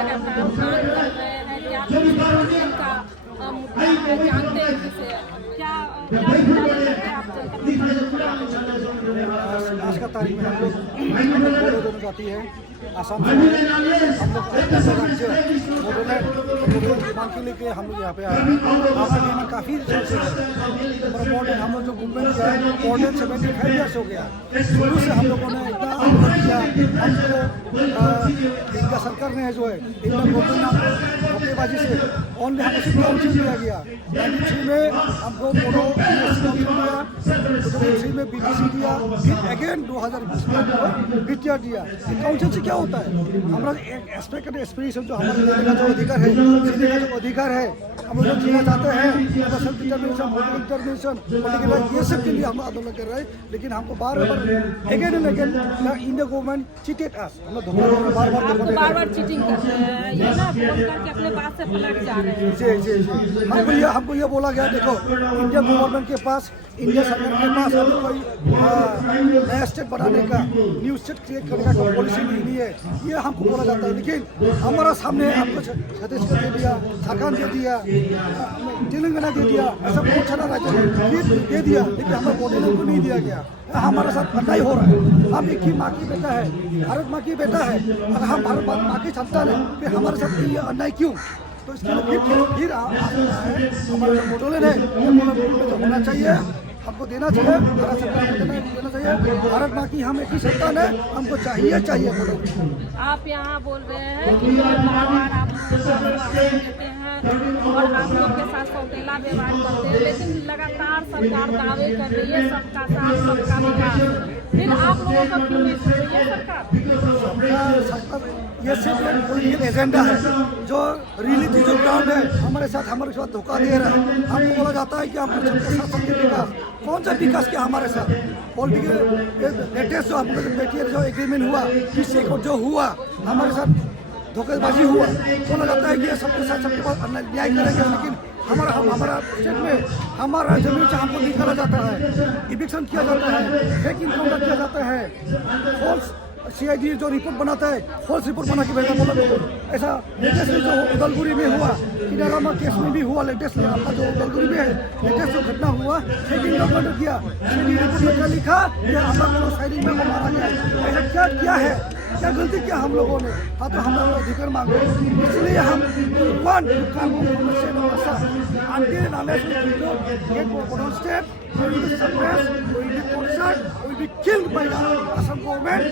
लगातार मांग कर रहे हैं, क्या का मुद्दा है, जानते हैं किसे, क्या आप आज का तारीख में हम लोग दोनों जाती है आसाम से हम लोग राज्य बोडोलैंड मांग के लेके हम लोग यहाँ पे आए हैं। यहाँ पे लेने काफ़ी मॉडर्न हम लोग जो मूवमेंट किया है मॉडर्न 75 ईयर्स हो गया। शुरू से हम लोगों ने इतना आंदोलन किया, हमको इनका सरकार ने जो है इनका गवर्नमेंट धोखेबाजी से ओनली हमको सिर्फ काउंसिल दिया गया। 93 में हमको बोडो दिया, 2003 में BTC दिया, फिर अगेन 2020 में BTR दिया। काउंसिल से क्या होता है? हमारा एक एस्पेक्ट का एस्पिरेशन जो हमारे लेने का जो अधिकार है, जीने का जो अधिकार है, हम लोग जीना चाहते हैं, सेल्फ डिटर्मिनेशन, पॉलिटिकल डिटर्मिनेशन, ये सब के लिए हम आंदोलन कर रहे हैं। लेकिन हमको बार बार again and again India government cheated us, हम लोग बार-बार चीटिंग कर रहे हैं, ये ना फोन करके अपने बात से पलट जा रहे हैं। जी हमको ये बोला गया, देखो इंडिया गवर्नमेंट के पास, इंडिया सरकार के पास अभी कोई नया स्टेट बनाने का, न्यू स्टेट क्रिएट करने का कोई पॉलिसी नहीं है, ये हमको बोला जाता है। लेकिन हमारा सामने हमको छत्तीसगढ़ दे दिया, झारखंड दे दिया, तेलंगाना दे दिया, ऐसा बहुत सारा राज्य दे दिया, लेकिन हमारे बोडोलैंड को नहीं दिया गया। हमारे साथ अन्याय हो रहा है। हम एक ही माँ की बेटा है, भारत माँ की बेटा है, अगर हम भारत माँ की संतान है, फिर हमारे साथ ये अन्याय क्यों? तो इसके लिए फिर हमारा जो बोडोलैंड है जो होना चाहिए, हमको देना चाहिए, भारत सरकार को देना चाहिए। भारत माँ की हम एक ही संतान है, हमको चाहिए बोडोलैंड। आप यहाँ बोल रहे हैं कि बार-बार आप देते हैं और आप लोग के साथ सौतेला व्यवहार करते हैं, लेकिन लगातार सरकार दावे कर रही है सबका साथ सबका विकास, फिर आप लोगों का क्यों नहीं सुन रही है सरकार? ये सिर्फ एक पॉलिटिकल एजेंडा है जो रियलिटी जो ग्राउंड है हमारे साथ धोखा दे रहा है। हमको बोला जाता है कि हम सबके साथ सबके विकास, कौन सा विकास किया हमारे साथ? पॉलिटिकल लेटेस्ट जो हम लोग जो एग्रीमेंट हुआ, किससे को जो हुआ हमारे साथ धोखेबाजी हुआ, बोला जाता है कि सबके साथ सबके पास न्याय करेंगे, लेकिन हमारा स्टेट में हमारा जमीन से हमको निकाला जाता है, इविक्शन किया जाता है, फेक इनकाउंटर किया जाता है, फॉल्स CID जो रिपोर्ट बनाता है फॉल्स रिपोर्ट बना के भेजा। बोला ऐसा लेटेस्ट जो उदलगुरी में हुआ, किनारामा केस में भी हुआ, लेटेस्ट आपका जो उदलगुरी में है लेटेस्ट जो घटना हुआ, फेक इनकाउंटर किया, CID रिपोर्ट में क्या लिखा कि हमारा शायरी में मारा गया। ऐसा क्या किया है, क्या गलती किया हम लोगों ने? हाँ, तो हम लोग अधिकार मांगे, इसलिए हम will be killed by the Assam government.